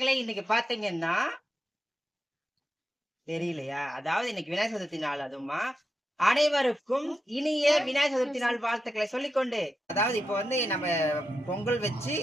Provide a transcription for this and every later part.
வாழ்த்துக்களை இன்னைக்கு பாத்தீங்கன்னா தெரியலையா? அதாவது இன்னைக்கு விநாயகர் சதுர்த்தி நாள். அதுமா அனைவருக்கும் இனிய விநாயகர் சதுர்த்தி நாள் வாழ்த்துக்களை சொல்லிக்கொண்டு, அதாவது இப்ப வந்து நம்ம பொங்கல் வச்சு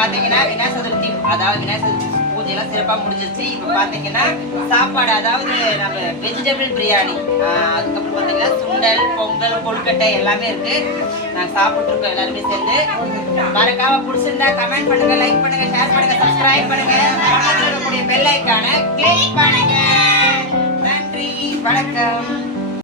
பாத்தீங்கன்னா விநாயகர் சதுர்த்தி, அதாவது விநாயகர் சதுர்த்தி பூஜை எல்லாம் சிறப்பா முடிஞ்சிருச்சு. இப்ப பாத்தீங்கன்னா சாப்பாடு, அதாவது நம்ம வெஜிடபிள் பிரியாணி, அதுக்கப்புறம் பாத்தீங்கன்னா சுண்டல், பொங்கல், கொழுக்கட்டை எல்லாமே இருக்கு. நாங்க சாப்பிட்டு இருக்கோம் எல்லாருமே சேர்ந்து. மறக்காம பிடிச்சிருந்தா கமெண்ட் பண்ணுங்க, லைக் பண்ணுங்க, ஷேர் பண்ணுங்க, சப்ஸ்கிரைப் பண்ணுங்க, பக்கத்துல இருக்கக்கூடிய பெல் ஐகானை கிளிக் பண்ணுங்க. நன்றி, வணக்கம்.